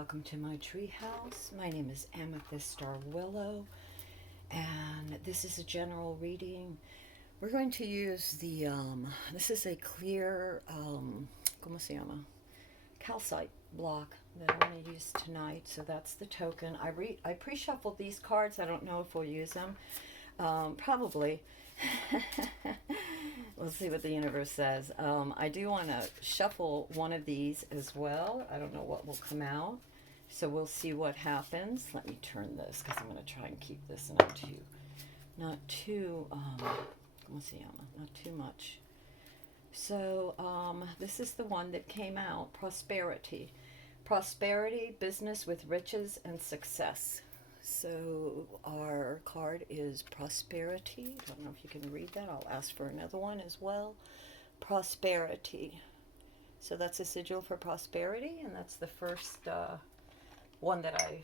welcome to my treehouse. My name is Amethyst Star Willow, and this is a general reading. We're going to use the, this is a clear, ¿cómo se llama? Calcite block that I'm going to use tonight, so that's the token. I pre-shuffled these cards. I don't know if we'll use them. Probably. We'll see what the universe says. I do want to shuffle one of these as well. I don't know what will come out, so we'll see what happens. Let me turn this because I'm going to try and keep this not too, ¿cómo se llama? Not too much. So this is the one that came out, prosperity. Prosperity, business with riches and success. So our card is prosperity. I don't know if you can read that. I'll ask for another one as well. Prosperity. So that's a sigil for prosperity, and that's the first one that I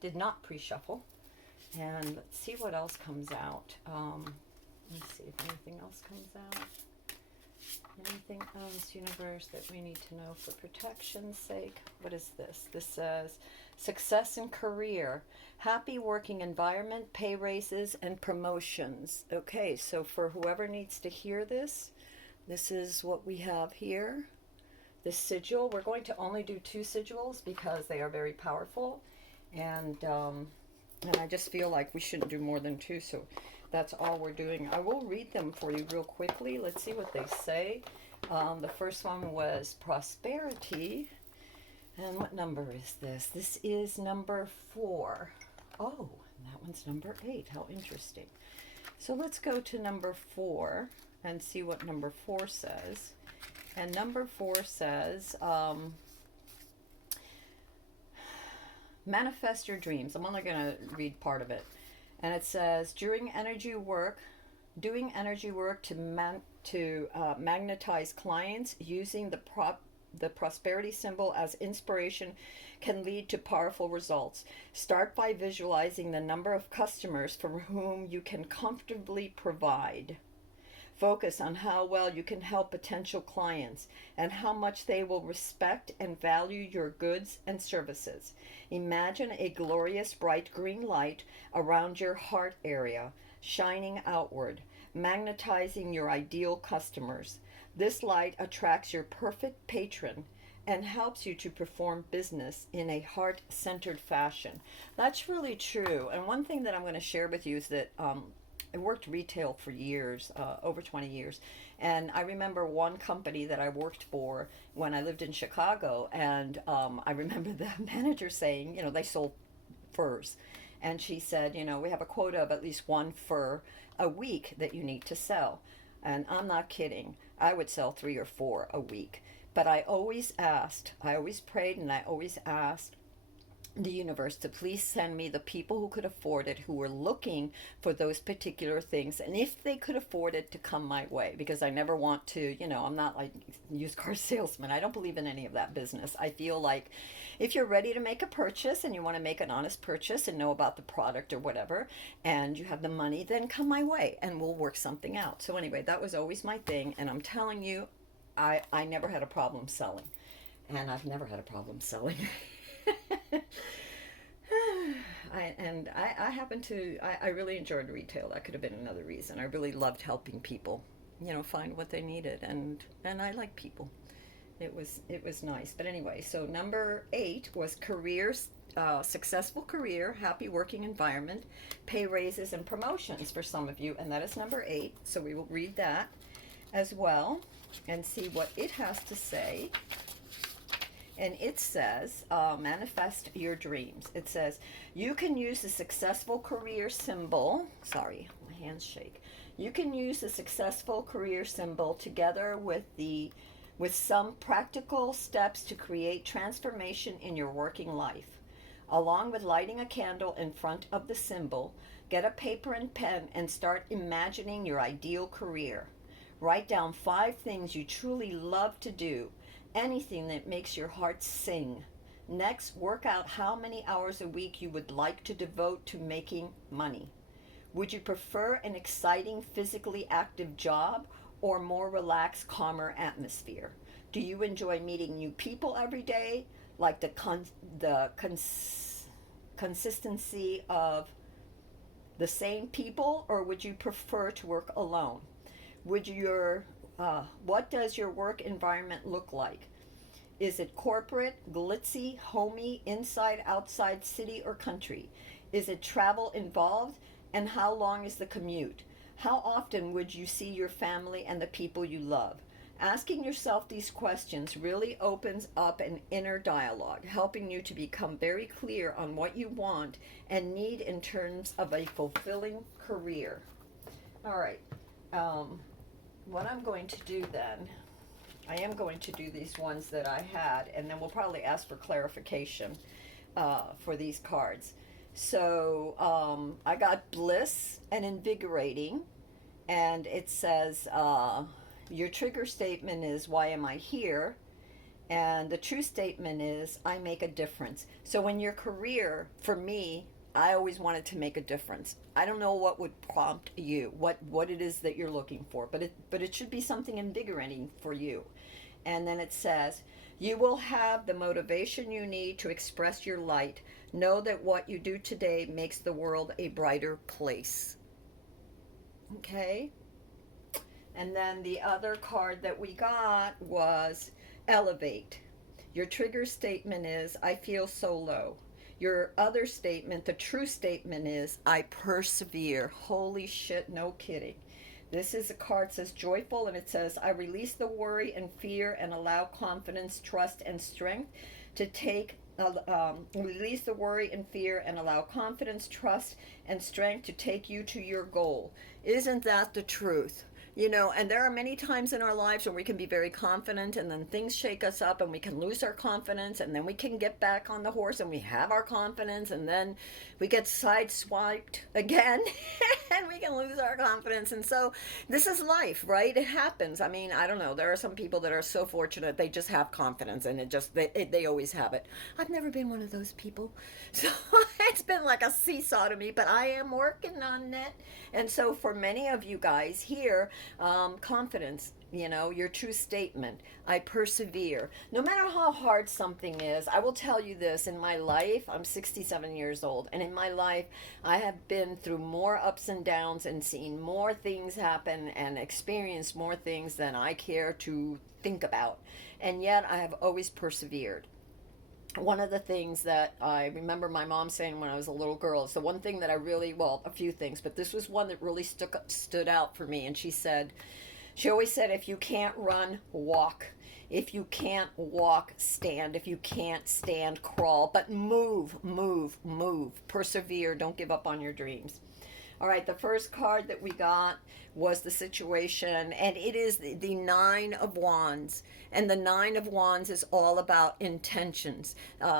did not pre-shuffle. And let's see what else comes out. Let's see if anything else comes out. Anything else, universe, that we need to know for protection's sake? What is this? This says success in career, happy working environment, pay raises, and promotions. Okay, so for whoever needs to hear this, this is what we have here. This sigil, we're going to only do 2 sigils because they are very powerful. And I just feel like we shouldn't do more than 2, so that's all we're doing. I will read them for you real quickly. Let's see what they say. The first one was prosperity. And what number is this? This is number 4. Oh, and that one's number 8. How interesting. So let's go to number 4 and see what number 4 says. And number 4 says, manifest your dreams. I'm only going to read part of it. And it says, doing energy work to magnetize clients using the prosperity symbol as inspiration can lead to powerful results. Start by visualizing the number of customers for whom you can comfortably provide. Focus on how well you can help potential clients and how much they will respect and value your goods and services. Imagine a glorious bright green light around your heart area, shining outward, magnetizing your ideal customers. This light attracts your perfect patron and helps you to perform business in a heart-centered fashion. That's really true. And one thing that I'm going to share with you is that I worked retail for years, over 20 years. And I remember one company that I worked for when I lived in Chicago. And I remember the manager saying, you know, they sold furs. And she said, you know, we have a quota of at least 1 fur a week that you need to sell. And I'm not kidding. I would sell 3 or 4 a week. But I always prayed and I always asked the universe to please send me the people who could afford it, who were looking for those particular things, and if they could afford it, to come my way, because I never want to, you know, I'm not like used car salesman. I don't believe in any of that business. I feel like if you're ready to make a purchase and you want to make an honest purchase and know about the product or whatever, and you have the money, then come my way and we'll work something out. So anyway, that was always my thing, and I'm telling you, I never had a problem selling, and I've never had a problem selling. I really enjoyed retail. That could have been another reason. I really loved helping people, you know, find what they needed, and I like people. It was nice. But anyway, so number 8 was careers, successful career, happy working environment, pay raises and promotions for some of you, and that is number 8. So we will read that as well and see what it has to say. And it says, manifest your dreams. It says, you can use the successful career symbol. Sorry, my hands shake. You can use the successful career symbol together with some practical steps to create transformation in your working life. Along with lighting a candle in front of the symbol, get a paper and pen and start imagining your ideal career. Write down 5 things you truly love to do. Anything that makes your heart sing. Next, work out how many hours a week you would like to devote to making money. Would you prefer an exciting, physically active job or more relaxed, calmer atmosphere? Do you enjoy meeting new people every day? like consistency of the same people, or would you prefer to work alone? Would your what does your work environment look like? Is it corporate, glitzy, homey, inside, outside, city, or country? Is it travel involved? And how long is the commute? How often would you see your family and the people you love? Asking yourself these questions really opens up an inner dialogue, helping you to become very clear on what you want and need in terms of a fulfilling career. All right. What I'm going to do then, I am going to do these ones that I had, and then we'll probably ask for clarification for these cards. So I got bliss and invigorating, and it says, your trigger statement is, why am I here? And the true statement is, I make a difference. So in your career, for me, I always wanted to make a difference. I don't know what would prompt you, what it is that you're looking for, but it should be something invigorating for you. And then it says, you will have the motivation you need to express your light. Know that what you do today makes the world a brighter place. Okay? And then the other card that we got was elevate. Your trigger statement is, I feel so low. Your other statement, the true statement is, I persevere. Holy shit, no kidding. This is a card that says joyful, and it says, I release the worry and fear and allow confidence, trust, and strength to take, release the worry and fear and allow confidence, trust, and strength to take you to your goal. Isn't that the truth? You know, and there are many times in our lives when we can be very confident, and then things shake us up and we can lose our confidence, and then we can get back on the horse and we have our confidence, and then we get sideswiped again and we can lose our confidence. And so this is life, right? It happens. I mean, I don't know. There are some people that are so fortunate they just have confidence, and they always have it. I've never been one of those people. So it's been like a seesaw to me, but I am working on it. And so for many of you guys here, confidence, you know, your true statement, I persevere. No matter how hard something is, I will tell you this, in my life, I'm 67 years old, and in my life, I have been through more ups and downs and seen more things happen and experienced more things than I care to think about. And yet I have always persevered. One of the things that I remember my mom saying when I was a little girl is the one thing that I really, well, a few things, but this was one that really stood out for me. And she always said, if you can't run, walk. If you can't walk, stand. If you can't stand, crawl. But move, move, move. Persevere. Don't give up on your dreams. All right, the first card that we got was the situation, and it is the Nine of Wands. And the Nine of Wands is all about intentions.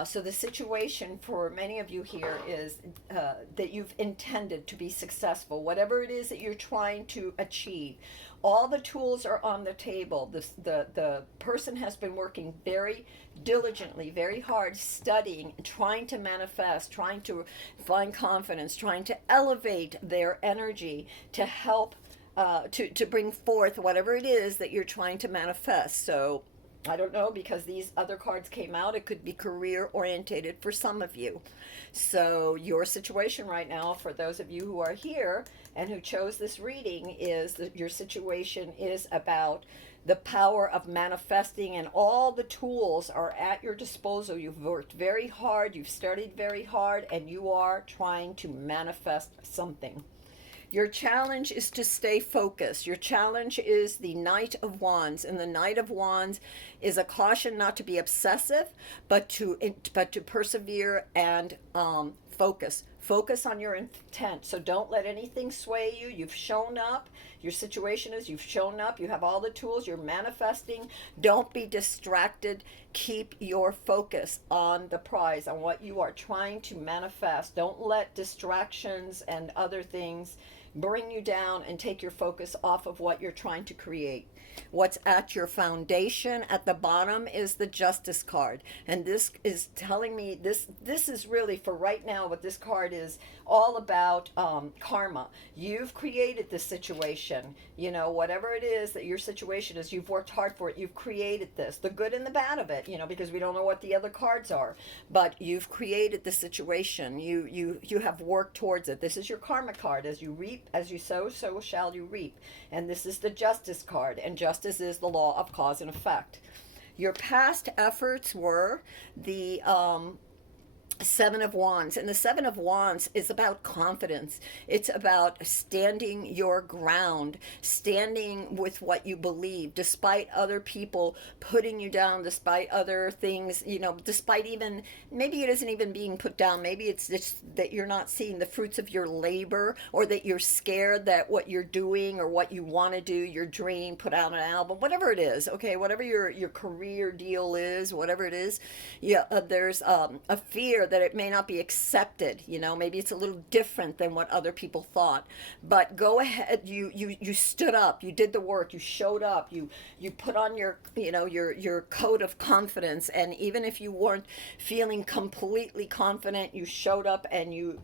So the situation for many of you here is that you've intended to be successful, whatever it is that you're trying to achieve. All the tools are on the table. The person has been working very diligently, very hard, studying, trying to manifest, trying to find confidence, trying to elevate their energy to help to bring forth whatever it is that you're trying to manifest. So I don't know, because these other cards came out, it could be career orientated for some of you. So your situation right now, for those of you who are here and who chose this reading, is that your situation is about the power of manifesting, and all the tools are at your disposal. You've worked very hard, you've studied very hard, and you are trying to manifest something. Your challenge is to stay focused. Your challenge is the Knight of Wands, and the Knight of Wands is a caution not to be obsessive, but to persevere and focus. Focus on your intent. So don't let anything sway you. You've shown up. Your situation is you've shown up. You have all the tools. You're manifesting. Don't be distracted. Keep your focus on the prize, on what you are trying to manifest. Don't let distractions and other things bring you down and take your focus off of what you're trying to create. What's at your foundation at the bottom is the Justice card. And this is telling me this is really, for right now, what this card is all about, karma. You've created this situation. You know, whatever it is that your situation is, you've worked hard for it. You've created this, the good and the bad of it, you know, because we don't know what the other cards are. But you've created the situation. You have worked towards it. This is your karma card. As you reap, as you sow, so shall you reap. And this is the Justice card. And justice is the law of cause and effect. Your past efforts were the Seven of Wands. And the Seven of Wands is about confidence. It's about standing your ground, standing with what you believe, despite other people putting you down, despite other things, you know, despite even, maybe it isn't even being put down. Maybe it's just that you're not seeing the fruits of your labor, or that you're scared that what you're doing or what you want to do, your dream, put out an album, whatever it is, okay, whatever your career deal is, whatever it is, yeah, there's a fear that it may not be accepted. You know, maybe it's a little different than what other people thought. But go ahead. You stood up. You did the work. You showed up. You put on your, you know, your coat of confidence. And even if you weren't feeling completely confident, you showed up and you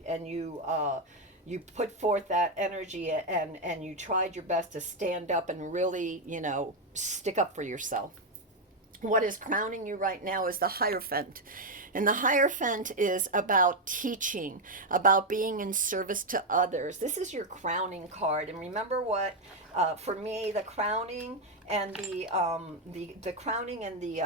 put forth that energy, and you tried your best to stand up and really, you know, stick up for yourself. What is crowning you right now is the Hierophant. And the Hierophant is about teaching, about being in service to others. This is your crowning card. And remember what, for me, the crowning and the crowning and the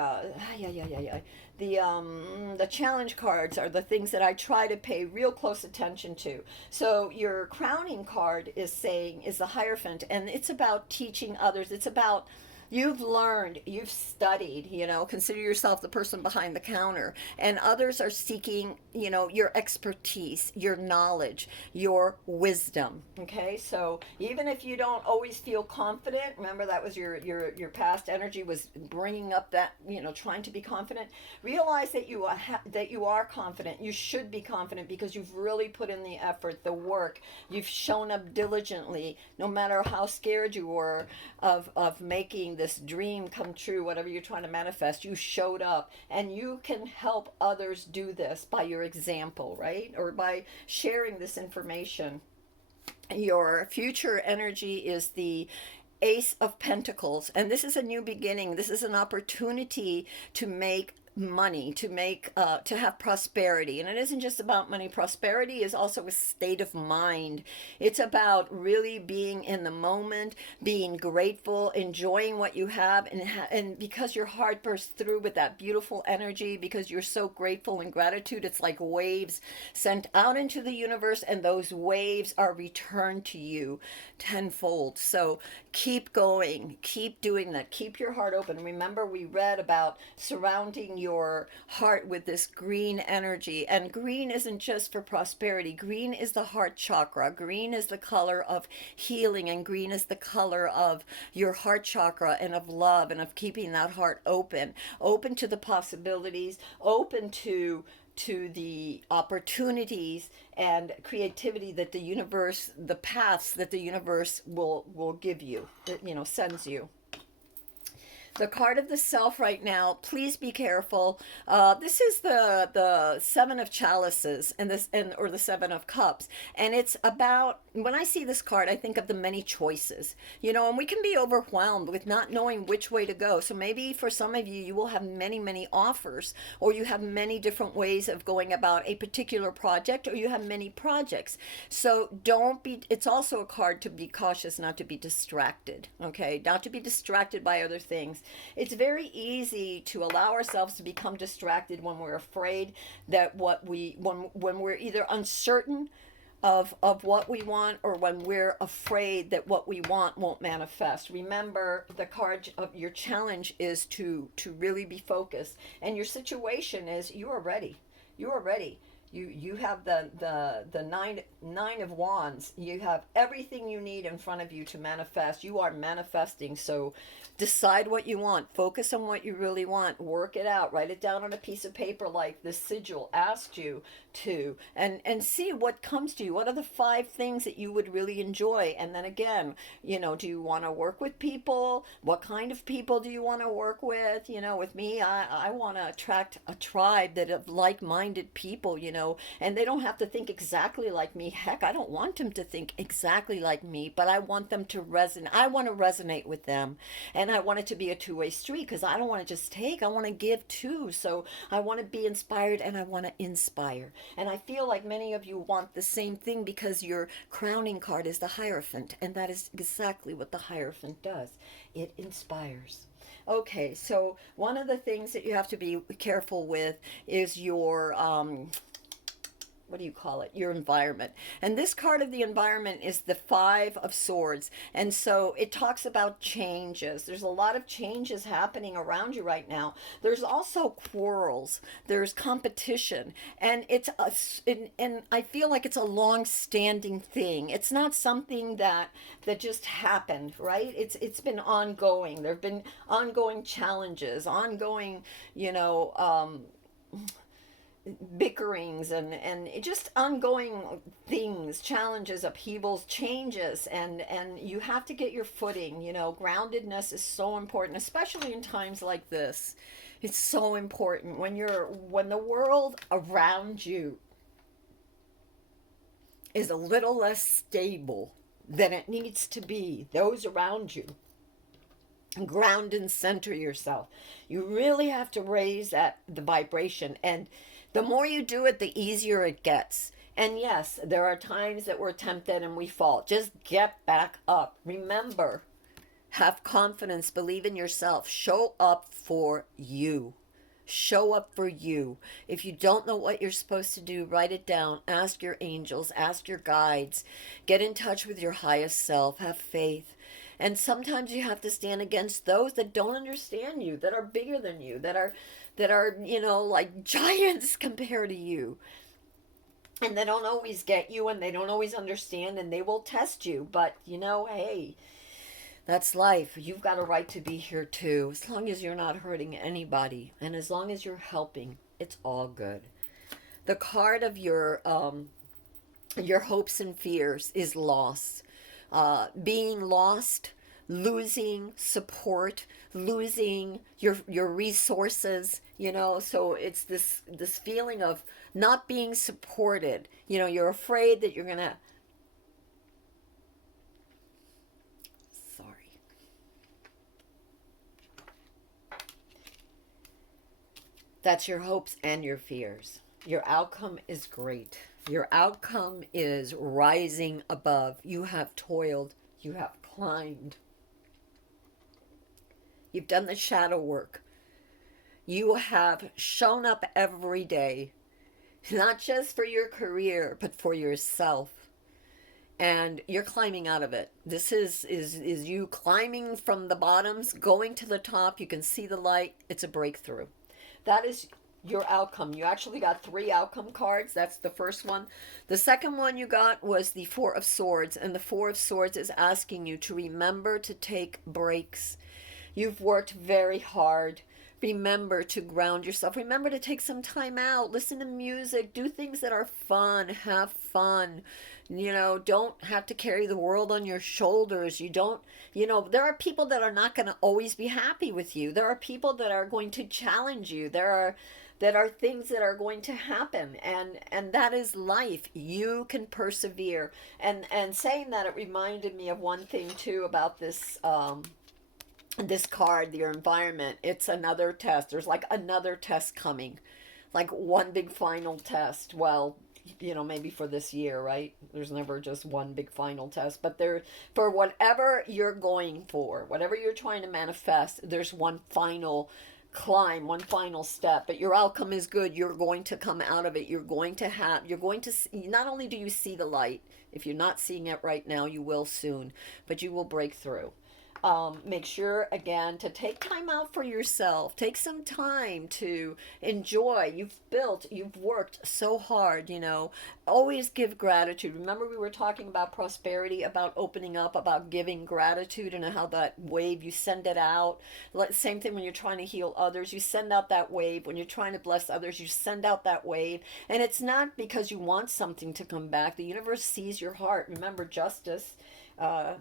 challenge cards are the things that I try to pay real close attention to. So your crowning card is the Hierophant, and it's about teaching others. It's about, you've learned, you've studied, you know, consider yourself the person behind the counter, and others are seeking, you know, your expertise, your knowledge, your wisdom. Okay, so even if you don't always feel confident, remember that was your past energy was bringing up that, you know, trying to be confident. Realize that you are confident. You should be confident because you've really put in the effort, the work. You've shown up diligently, no matter how scared you were of making this dream come true, whatever you're trying to manifest. You showed up, and you can help others do this by your example, right? Or by sharing this information. Your future energy is the Ace of Pentacles, and this is a new beginning. This is an opportunity to make money, to have prosperity. And it isn't just about money. Prosperity is also a state of mind. It's about really being in the moment, being grateful, enjoying what you have, and because your heart bursts through with that beautiful energy, because you're so grateful, and gratitude, it's like waves sent out into the universe, and those waves are returned to you tenfold. So keep going, keep doing that, keep your heart open. Remember, we read about surrounding your heart with this green energy, and green isn't just for prosperity. Green is the heart chakra. Green is the color of healing, and green is the color of your heart chakra and of love, and of keeping that heart open to the possibilities, open to the opportunities and creativity that the universe, the paths that the universe will give you, that, you know, sends you. The card of the Self right now, please be careful. This is the Seven of Chalices or the Seven of Cups, and it's about, when I see this card, I think of the many choices, you know, and we can be overwhelmed with not knowing which way to go. So maybe for some of you, you will have many offers, or you have many different ways of going about a particular project, or you have many projects. So it's also a card to be cautious, not to be distracted, okay? Not to be distracted by other things. It's very easy to allow ourselves to become distracted when we're afraid that when we're either uncertain of what we want, or when we're afraid that what we want won't manifest. Remember, the card of your challenge is to really be focused, and your situation is you are ready. You are ready. You have the nine of wands. You have everything you need in front of you to manifest. You are manifesting. So decide what you want. Focus on what you really want. Work it out. Write it down on a piece of paper like the sigil asked you to, and see what comes to you. What are the 5 things that you would really enjoy? And then again, do you want to work with people? What kind of people do you want to work with? With me, I want to attract a tribe that of like-minded people, and they don't have to think exactly like me. Heck, I don't want them to think exactly like me, but I want them to resonate. I want to resonate with them, and I want it to be a two-way street, because I don't want to just take, I want to give too. So I want to be inspired, and I want to inspire. And I feel like many of you want the same thing, because your crowning card is the Hierophant, and that is exactly what the Hierophant does. It inspires. Okay, so one of the things that you have to be careful with is your what do you call it, your environment. And this card of the environment is the 5 of Swords, and so it talks about changes. There's a lot of changes happening around you right now. There's also quarrels, there's competition, and and I feel like it's a long-standing thing. It's not something that just happened, right? It's been ongoing. There have been ongoing challenges, ongoing, bickerings, and just ongoing things, challenges, upheavals, changes, and you have to get your footing. Groundedness is so important, especially in times like this. It's so important when the world around you is a little less stable than it needs to be. Those around you, ground and center yourself. You really have to raise the vibration, and the more you do it, the easier it gets. And yes, there are times that we're tempted and we fall. Just get back up. Remember, have confidence, believe in yourself, show up for you. Show up for you. If you don't know what you're supposed to do, write it down. Ask your angels, ask your guides. Get in touch with your highest self. Have faith. And sometimes you have to stand against those that don't understand you, that are bigger than you, that are like giants compared to you. And they don't always get you, and they don't always understand, and they will test you. But, hey, that's life. You've got a right to be here too. As long as you're not hurting anybody, and as long as you're helping, it's all good. The card of your hopes and fears is loss. Being lost, losing support, losing your resources, so it's this feeling of not being supported. You're afraid that you're gonna, sorry, that's your hopes and your fears. Your outcome is great. Your outcome is rising above. You have toiled, you have climbed, you've done the shadow work. You have shown up every day, not just for your career, but for yourself. And you're climbing out of it. This is you climbing from the bottoms, going to the top. You can see the light. It's a breakthrough. That is your outcome. You actually got 3 outcome cards. That's the first one. The second one you got was the 4 of Swords, and the 4 of Swords is asking you to remember to take breaks. You've worked very hard. Remember to ground yourself. Remember to take some time out. Listen to music. Do things that are fun. Have fun. Don't have to carry the world on your shoulders. There are people that are not going to always be happy with you. There are people that are going to challenge you. There are things that are going to happen, and that is life. You can persevere. And saying that, it reminded me of one thing too about this card, your environment. It's another test. There's like another test coming, like one big final test. Well, maybe for this year, right? There's never just one big final test, but for whatever you're going for, whatever you're trying to manifest, there's one final climb, one final step. But your outcome is good. You're going to come out of it. You're going to see, not only do you see the light, if you're not seeing it right now, you will soon, but you will break through. Make sure, again, to take time out for yourself. Take some time to enjoy. You've worked so hard, you know. Always give gratitude. Remember, we were talking about prosperity, about opening up, about giving gratitude, and how that wave, you send it out. Same thing when you're trying to heal others. You send out that wave. When you're trying to bless others, you send out that wave. And it's not because you want something to come back. The universe sees your heart. Remember, justice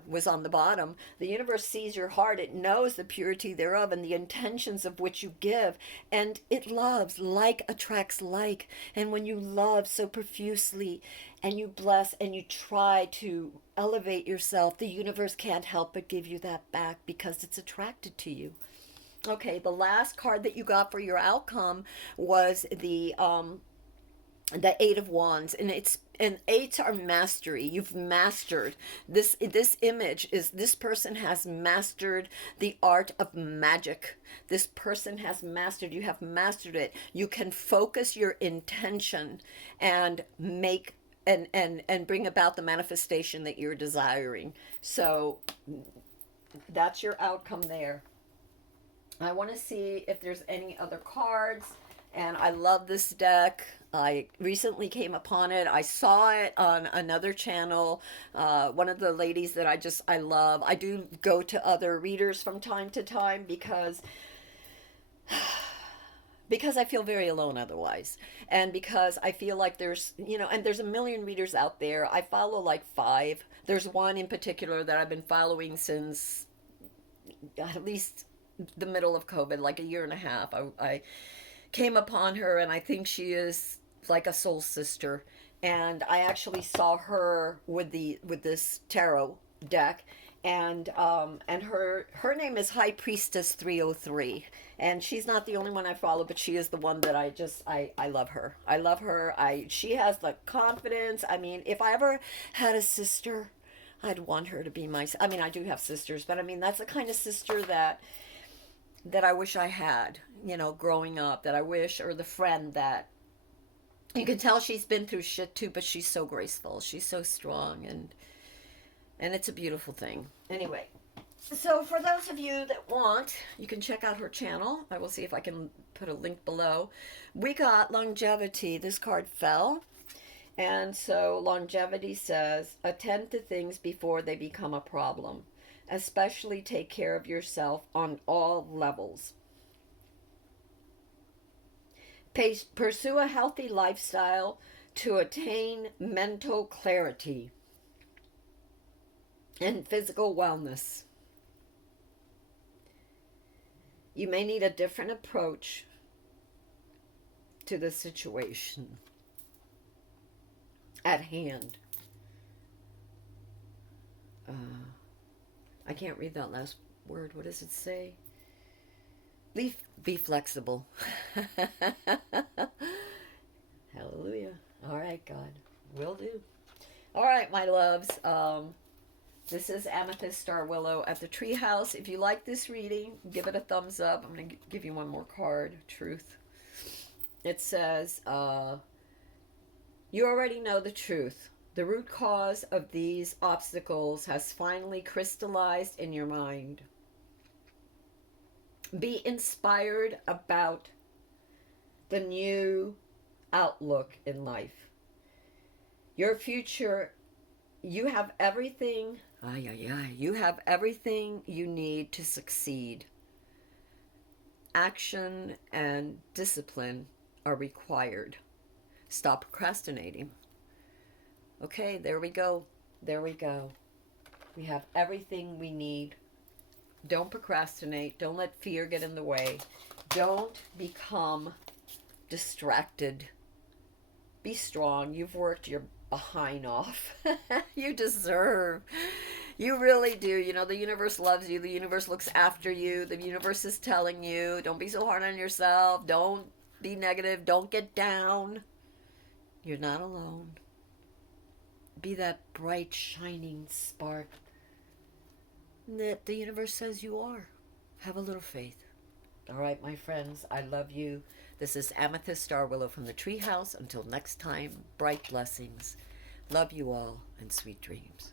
was on the bottom. The universe sees your heart. It knows the purity thereof and the intentions of which you give. And it loves. Like attracts like. And when you love so profusely and you bless and you try to elevate yourself, the universe can't help but give you that back because it's attracted to you. Okay, the last card that you got for your outcome was the Eight of Wands, and eights are mastery. You've mastered this image. Is this person has mastered the art of magic. This person has mastered, you have mastered it. You can focus your intention and make and bring about the manifestation that you're desiring. So that's your outcome there. I want to see if there's any other cards. And I love this deck. I recently came upon it. I saw it on another channel. One of the ladies that I love. I do go to other readers from time to time because I feel very alone otherwise. And because I feel like there's, and there's a million readers out there. I follow like 5. There's one in particular that I've been following since at least the middle of COVID, like a year and a half. I came upon her, and I think she is like a soul sister. And I actually saw her with this tarot deck, and her name is High Priestess 303, and she's not the only one I follow, but she is the one that I love her. I love her. She has the confidence. I mean, if I ever had a sister, I'd want her to be my. I mean, I do have sisters, but I mean, that's the kind of sister that I wish I had, growing up, that I wish, or the friend that you can tell she's been through shit too, but she's so graceful. She's so strong, and it's a beautiful thing. Anyway, so for those of you that want, you can check out her channel. I will see if I can put a link below. We got longevity. This card fell. And so longevity says, attend to things before they become a problem. Especially take care of yourself on all levels. Pursue a healthy lifestyle to attain mental clarity and physical wellness. You may need a different approach to the situation at hand. I can't read that last word. What does it say? Be flexible. Hallelujah. All right, God. Will do. All right, my loves. This is Amethyst Star Willow at the Treehouse. If you like this reading, give it a thumbs up. I'm going to give you one more card. Truth. It says, you already know the truth. The root cause of these obstacles has finally crystallized in your mind. Be inspired about the new outlook in life. Your future, you have everything. You have everything you need to succeed. Action and discipline are required. Stop procrastinating. Okay, there we go. There we go. We have everything we need. Don't procrastinate. Don't let fear get in the way. Don't become distracted. Be strong. You've worked your behind off. You deserve. You really do. The universe loves you. The universe looks after you. The universe is telling you, don't be so hard on yourself. Don't be negative. Don't get down. You're not alone. Be that bright, shining spark that the universe says you are. Have a little faith. All right, my friends, I love you. This is Amethyst Star Willow from the Treehouse. Until next time, bright blessings. Love you all and sweet dreams.